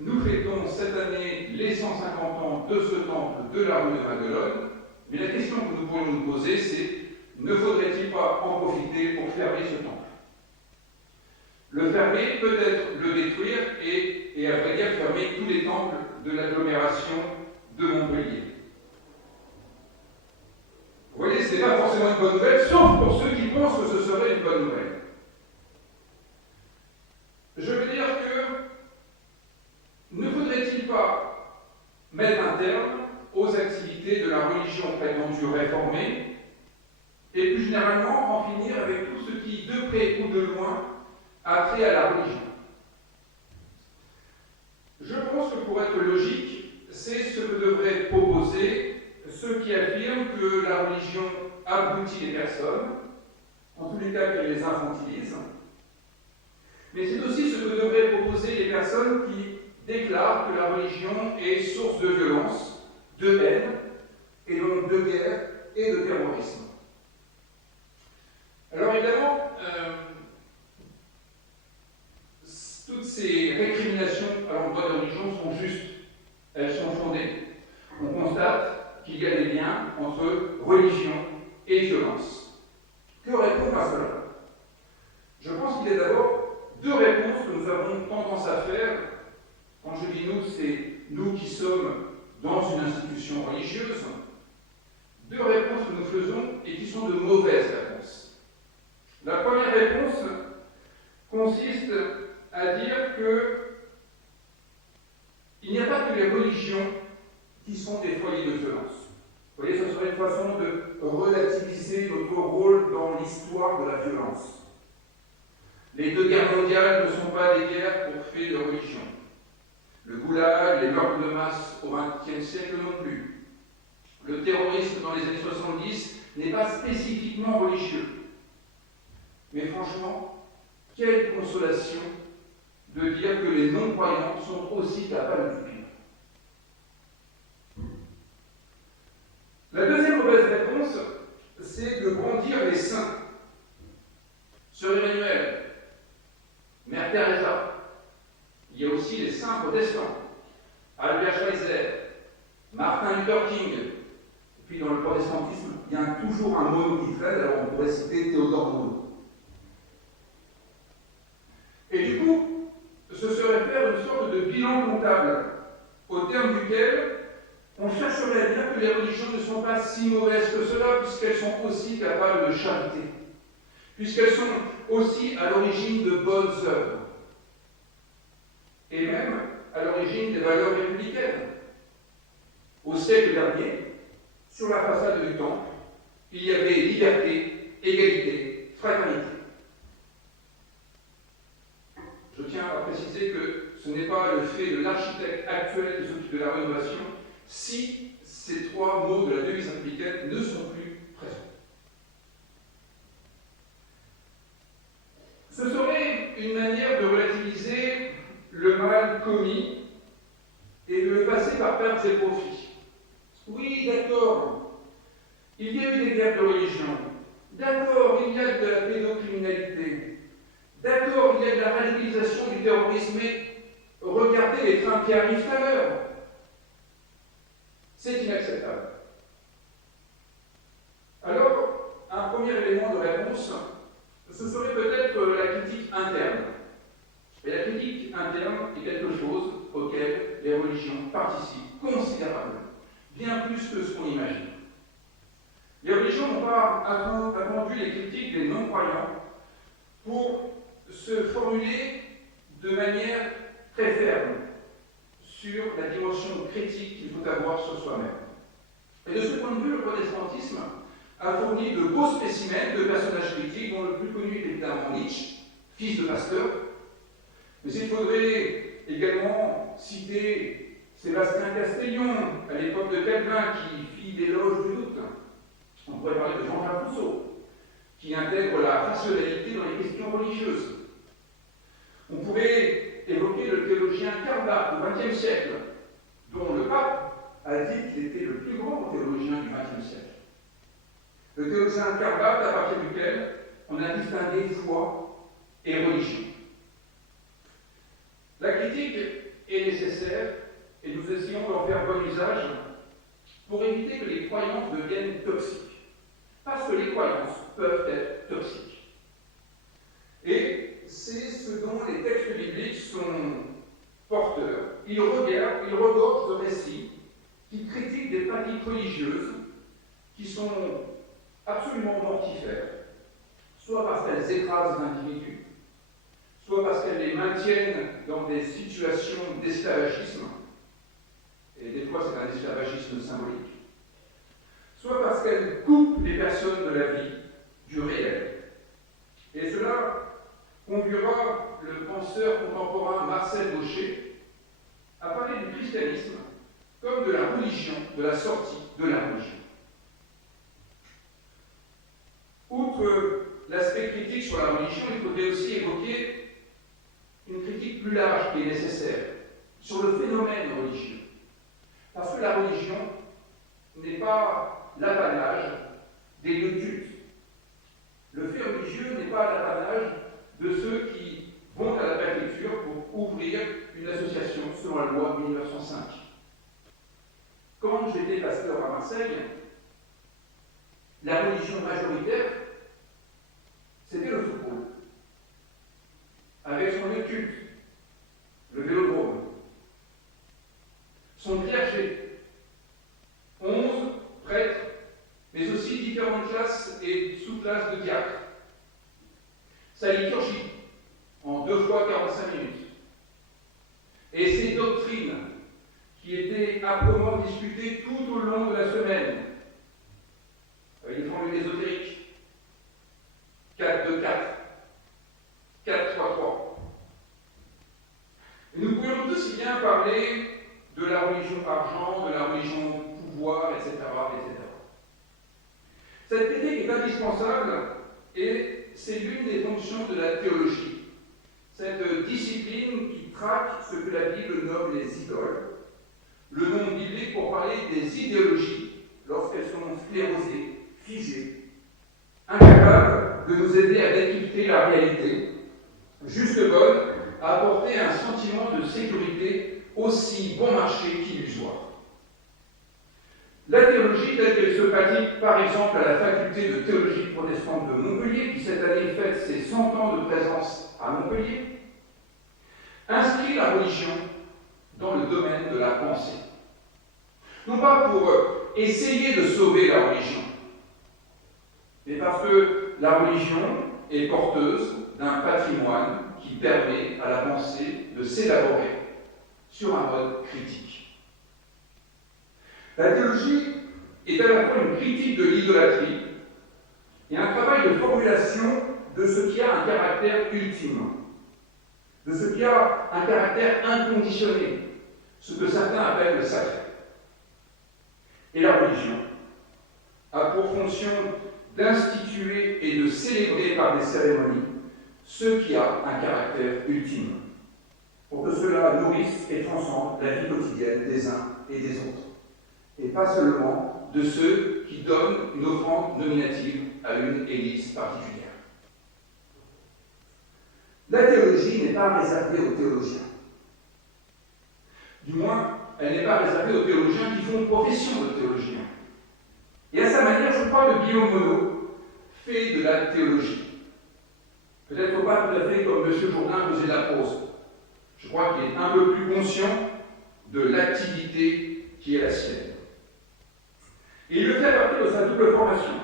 nous fêtons cette année les 150 ans de ce temple de la rue de Maguelone, mais la question que nous pourrions nous poser, c'est ne faudrait-il pas en profiter pour fermer ce temple? Le fermer, peut-être le détruire et à vrai dire fermer tous les temples de l'agglomération de Montpellier. Vous voyez, ce n'est pas forcément une bonne nouvelle, sauf pour ceux qui pensent que ce serait une bonne nouvelle. Je veux dire que ne faudrait-il pas mettre un terme aux activités de la religion prétendue réformée et plus généralement en finir avec tout ce qui, de près ou de loin, a trait à la religion? Je pense que pour être logique, c'est ce que devraient proposer ceux qui affirment que la religion abrutit les personnes, en tous les cas qu'elle les infantilise, mais c'est aussi ce que devraient proposer les personnes qui déclarent que la religion est source de violence, de haine, et donc de guerre et de terrorisme. Alors évidemment, toutes ces récriminations à l'endroit de religion sont justes, elles sont fondées. On constate qu'il y a des liens entre religion et violence. Que répondre à cela? Je pense qu'il y a d'abord deux réponses que nous avons tendance à faire. Quand je dis nous, c'est nous qui sommes dans une institution religieuse. Deux réponses que nous faisons et qui sont de mauvaises réponses. La première réponse consiste à dire qu'il n'y a pas que les religions qui sont des foyers de violence. Vous voyez, ce serait une façon de relativiser notre rôle dans l'histoire de la violence. Les deux guerres mondiales ne sont pas des guerres pour fait de religion. Le goulag, les meurtres de masse au XXe siècle non plus. Le terrorisme dans les années 70 n'est pas spécifiquement religieux. Mais franchement, quelle consolation de dire que les non-croyants sont aussi capables du pire. La deuxième mauvaise réponse, c'est de brandir les saints. Sœur Emmanuel, Mère Teresa, il y a aussi les saints protestants, Albert Schweitzer, Martin Luther King, et puis dans le protestantisme, il y a toujours un mono qui traîne, alors on pourrait citer Théodore Monod. Et du coup, ce serait faire une sorte de bilan comptable, au terme duquel on chercherait à dire que les religions ne sont pas si mauvaises que cela, puisqu'elles sont aussi capables de charité, puisqu'elles sont aussi à l'origine de bonnes œuvres, et même à l'origine des valeurs républicaines. Au siècle dernier, sur la façade du temple, il y avait liberté, égalité, fraternité. Je tiens à préciser que ce n'est pas le fait de l'architecte actuel qui s'occupe de la rénovation si ces trois mots de la devise républicaine ne sont plus présents. Ce serait une manière de relativiser le mal commis et de le passer par pertes et profits. Oui, d'accord, il y a eu des guerres de religion. D'accord, il y a de la pédocriminalité. D'accord, il y a de la radicalisation du terrorisme, mais regardez les trains qui arrivent à l'heure. C'est inacceptable. Alors, un premier élément de réponse, ce serait peut-être la critique interne. Et la critique interne est quelque chose auquel les religions participent considérablement, bien plus que ce qu'on imagine. Les religions n'ont pas attendu les critiques des non-croyants pour se formuler de manière très ferme sur la dimension critique qu'il faut avoir sur soi-même. Et de ce point de vue, le protestantisme a fourni de beaux spécimens de personnages critiques, dont le plus connu est évidemment Nietzsche, fils de pasteur. Mais il faudrait également citer Sébastien Castellion, à l'époque de Calvin, qui fit l'éloge du doute. On pourrait parler de Jean-Jacques Rousseau, qui intègre la rationalité dans les questions religieuses. On pourrait évoquer le théologien Karl Barth au XXe siècle, dont le pape a dit qu'il était le plus grand théologien du XXe siècle. Le théologien Karl Barth, à partir duquel on a distingué foi et religion. La critique est nécessaire. nous essayons d'en faire bon usage pour éviter que les croyances deviennent toxiques. Parce que les croyances peuvent être toxiques. Et c'est ce dont les textes bibliques sont porteurs. Ils regorgent de récits qui critiquent des pratiques religieuses qui sont absolument mortifères, soit parce qu'elles écrasent l'individu, soit parce qu'elles les maintiennent dans des situations d'esclavagisme, et des fois c'est un esclavagisme symbolique, soit parce qu'elles coupent les personnes de la vie, du réel. Et cela conduira le penseur contemporain Marcel Gauchet à parler du christianisme comme de la religion, de la sortie de la religion. Outre l'aspect critique sur la religion, il faudrait aussi évoquer une critique plus large qui est nécessaire sur le phénomène religieux. Parce que la religion n'est pas l'apanage des lieux de culte. Le fait religieux n'est pas l'apanage de ceux qui vont à la préfecture pour ouvrir une association selon la loi de 1905. Quand j'étais pasteur à Marseille, la religion majoritaire, c'était le football, avec son lieu de culte, le vélodrome, son clergé, 11 prêtres, mais aussi différentes classes et sous-classes de diacres, sa liturgie, en 2 fois 45 minutes, et ses doctrines, qui étaient âprement discutées tout au long de la semaine, avec des formules ésotériques, 4-2-4, 4-3-3. Et nous pourrions tout aussi bien parler de la religion argent, de la religion pouvoir, etc., etc. Cette critique est indispensable et c'est l'une des fonctions de la théologie. Cette discipline qui traque ce que la Bible nomme les idoles, le nom biblique pour parler des idéologies lorsqu'elles sont sclérosées, figées, incapables de nous aider à décrypter la réalité, juste bonne à apporter un sentiment de sécurité aussi bon marché qu'illusoire. La théologie telle qu'elle se pratique par exemple à la faculté de théologie protestante de Montpellier, qui cette année fête ses 100 ans de présence à Montpellier, inscrit la religion dans le domaine de la pensée. Non pas pour essayer de sauver la religion, mais parce que la religion est porteuse d'un patrimoine qui permet à la pensée de s'élaborer sur un mode critique. La théologie est à la fois une critique de l'idolâtrie et un travail de formulation de ce qui a un caractère ultime, de ce qui a un caractère inconditionné, ce que certains appellent le sacré. Et la religion a pour fonction d'instituer et de célébrer par des cérémonies ce qui a un caractère ultime, pour que cela nourrisse et transcende la vie quotidienne des uns et des autres, et pas seulement de ceux qui donnent une offrande nominative à une église particulière. La théologie n'est pas réservée aux théologiens. Du moins, elle n'est pas réservée aux théologiens qui font profession de théologiens. Et à sa manière, je crois que Guillaume Monod fait de la théologie. Peut-être pas tout à fait comme M. Jourdain faisait de la prose. Je crois qu'il est un peu plus conscient de l'activité qui est la sienne. Et il le fait à partir de sa double formation,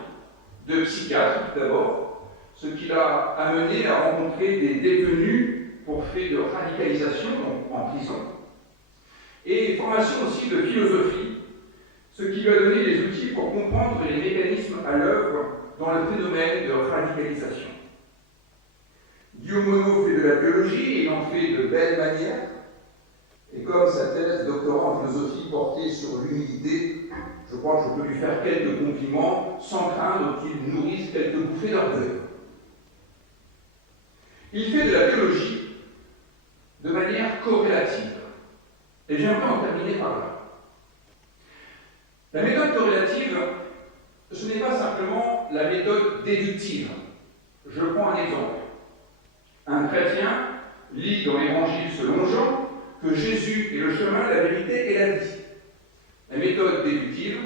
de psychiatre tout d'abord, ce qui l'a amené à rencontrer des détenus pour faits de radicalisation, donc en prison, et formation aussi de philosophie, ce qui lui a donné les outils pour comprendre les mécanismes à l'œuvre dans le phénomène de radicalisation. Guillaume Monod fait de la théologie et il en fait de belle manière, et comme sa thèse doctorat en philosophie portée sur l'humilité, je crois que je peux lui faire quelques compliments sans craindre qu'il nourrisse quelques bouffées d'orgueil. Il fait de la théologie de manière corrélative. Et j'aimerais en terminer par là. La méthode corrélative, ce n'est pas simplement la méthode déductive. Je prends un exemple. Un chrétien lit dans l'Évangile selon Jean que Jésus est le chemin, la vérité et la vie. La méthode déductive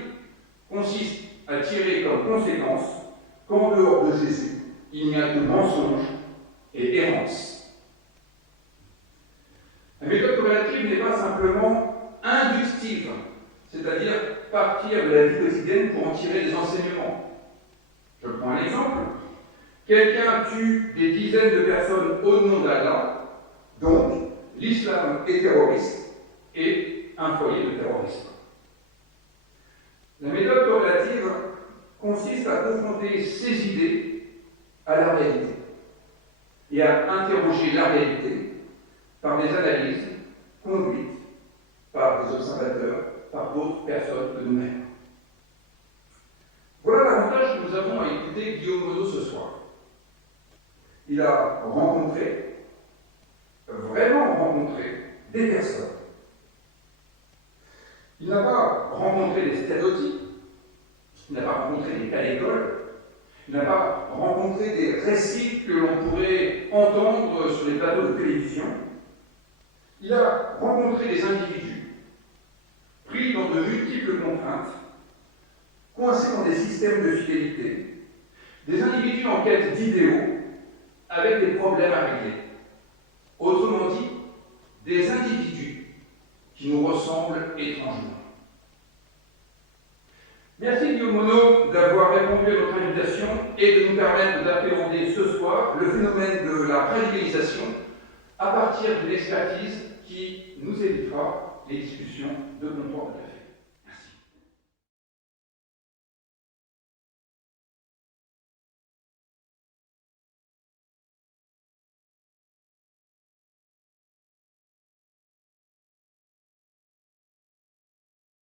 consiste à tirer comme conséquence qu'en dehors de Jésus, il n'y a que mensonge et errance. La méthode corrélative n'est pas simplement inductive, c'est-à-dire partir de la vie quotidienne pour en tirer des enseignements. Je prends un exemple. Quelqu'un tue des dizaines de personnes au nom d'Allah, donc l'islam est terroriste et un foyer de terrorisme. La méthode corrélative consiste à confronter ces idées à la réalité et à interroger la réalité par des analyses conduites par des observateurs, par d'autres personnes que nous-mêmes. Voilà l'avantage que nous avons à écouter Guillaume Monod ce soir. Il a rencontré, vraiment rencontré, des personnes. Il n'a pas rencontré des stéréotypes, il n'a pas rencontré des cas d'école, il n'a pas rencontré des récits que l'on pourrait entendre sur les plateaux de télévision. Il a rencontré des individus pris dans de multiples contraintes, coincés dans des systèmes de fidélité, des individus en quête d'idéaux avec des problèmes à régler. Autrement dit, des individus qui nous ressemblent étrangement. Merci Guillaume Monod d'avoir répondu à notre invitation et de nous permettre d'appréhender ce soir le phénomène de la radicalisation à partir d'une expertise qui nous évitera les discussions de comptoir de café.